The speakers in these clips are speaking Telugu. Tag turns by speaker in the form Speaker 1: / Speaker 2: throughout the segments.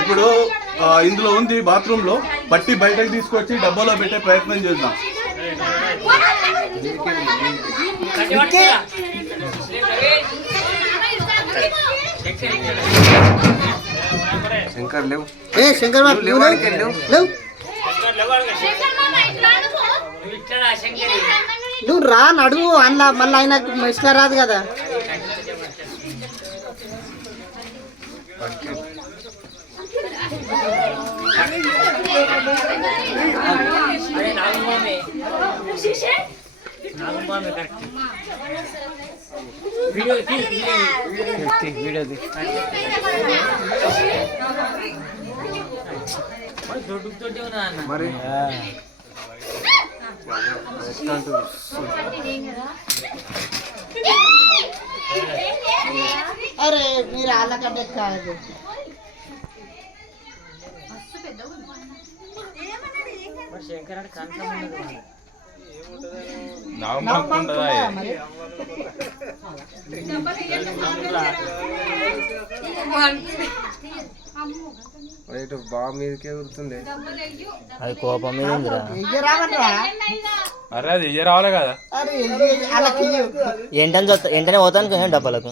Speaker 1: ఇప్పుడు ఇందులో ఉంది బాత్రూమ్లో పట్టి బయటకు తీసుకొచ్చి డబ్బాలో పెట్టే ప్రయత్నం చేద్దాం.
Speaker 2: శంకర్ లేవు.
Speaker 3: ఏ శంకర్ బాబు లేవు వాడికి
Speaker 2: లేవు.
Speaker 3: లేవు? నువ్వు రా నడువు అన్న మళ్ళీ ఆయనకు ఇష్టం రాదు కదా.
Speaker 4: अरे नागुमा में शीशे नागुमा में करके वीडियो की देखते
Speaker 5: वीडियो
Speaker 6: देख
Speaker 4: మరి దొడ్డు దొడ్డు ఉన్నా అన్న మరి
Speaker 2: ఎట్లా ఉంటుంది
Speaker 3: అరే మీరు వాళ్ళకంటే కాదు.
Speaker 4: మరి
Speaker 2: రైట్ బాగా మీదకే ఉరుతుంది
Speaker 7: అది కోపం మీద ఉందిరా.
Speaker 8: అరే అది ఇయ్య రావాలి కదా.
Speaker 3: అరే
Speaker 7: ఎంటనే చూస్తా ఎంటనే పోతాను డబ్బాలకు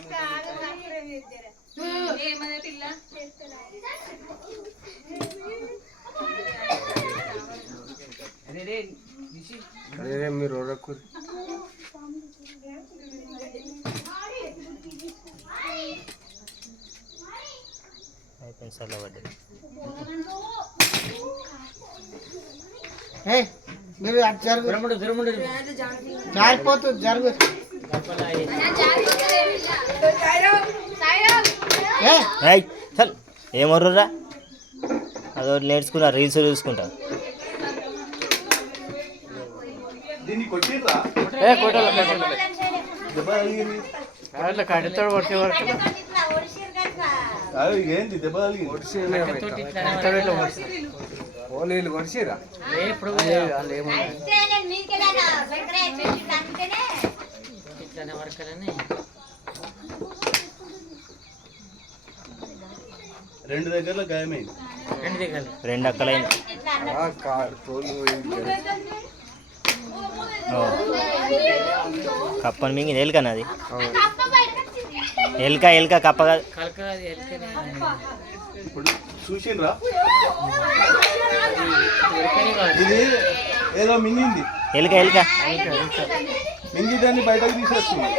Speaker 6: ఇయ్య
Speaker 2: అదే మీరు
Speaker 7: అయిపోయింది చల్లబడ్డది
Speaker 3: ఏ మీరు అటు జరుగు. జారిపోతుంది జరుగు. ఏ
Speaker 7: ఏయ్ చల్. ఏమర్రురా అదో నేర్చుకున్నా రీల్స్ చూసుకుంటా.
Speaker 1: దీన్ని కొట్టిర్రా? దెబ్బ తగిలింది? అది ఏంది దెబ్బ తగిలింది
Speaker 2: ఓలీలు కొడిసిరా
Speaker 1: రెండు దగ్గరలో గాయమైంది.
Speaker 7: రెండు అక్కలైన
Speaker 2: తోలు
Speaker 7: కప్పని మింగింది. ఎలుక నాది. ఎలుక ఎలుక కప్ప కాదు.
Speaker 1: ఇప్పుడు చూసిండ్రా?
Speaker 4: ఇది
Speaker 1: ఏదో మింగింది.
Speaker 7: ఎలుక ఎలుక.
Speaker 1: మింగి దాన్ని బయటకు తీసేస్తుంది.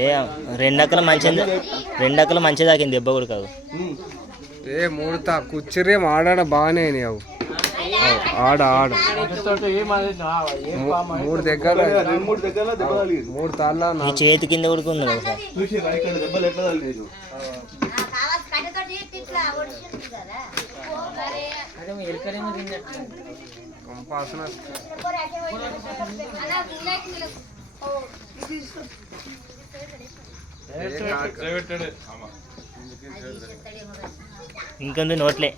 Speaker 7: ఏ రెండు అక్కలు మంచిది రెండు అక్కలు మంచి తాకింది దెబ్బ కూడా కాదు.
Speaker 2: ఏ మూడు తా కుచ్చిరేం ఆడాడ బాగానే అవు.
Speaker 4: ఆడ
Speaker 2: ఆడ. మూడు దగ్గర మూడు తాళ్ళ ఈ
Speaker 7: చేతి కింద ఉడుకుంది
Speaker 2: కంపాసన.
Speaker 7: ఇంకొంది నోట్లే.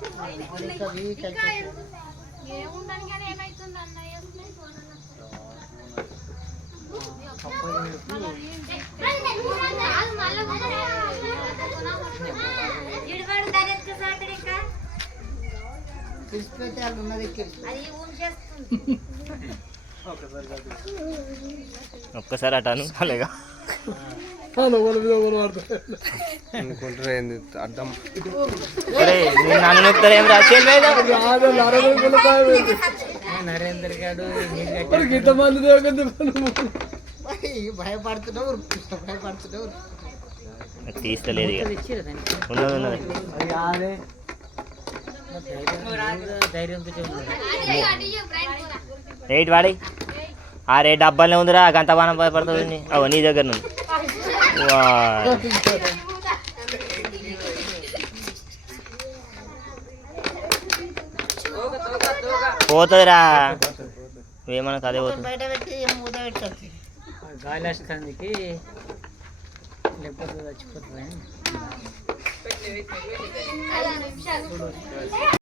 Speaker 3: వాళ్ళు ఉన్నది ఎక్కి
Speaker 7: ఒక్కసారి అటాను అలాగా.
Speaker 2: అడ్డం
Speaker 7: నన్ను
Speaker 3: భయపడుతున్నావు భయపడుతున్నావు.
Speaker 7: తీస్తలేదు ఉన్నది రేట్ వాడి ఆ రేట్ డబ్బాలనే ఉందిరా గంత బాణం భయపడుతుంది అవ నీ దగ్గర నుండి. వా. పోతుందిరా. నువ్వేమన్నా అదే పోతుంది.
Speaker 4: గాలి వస్తుంది లేకపోతే చచ్చిపోతుంది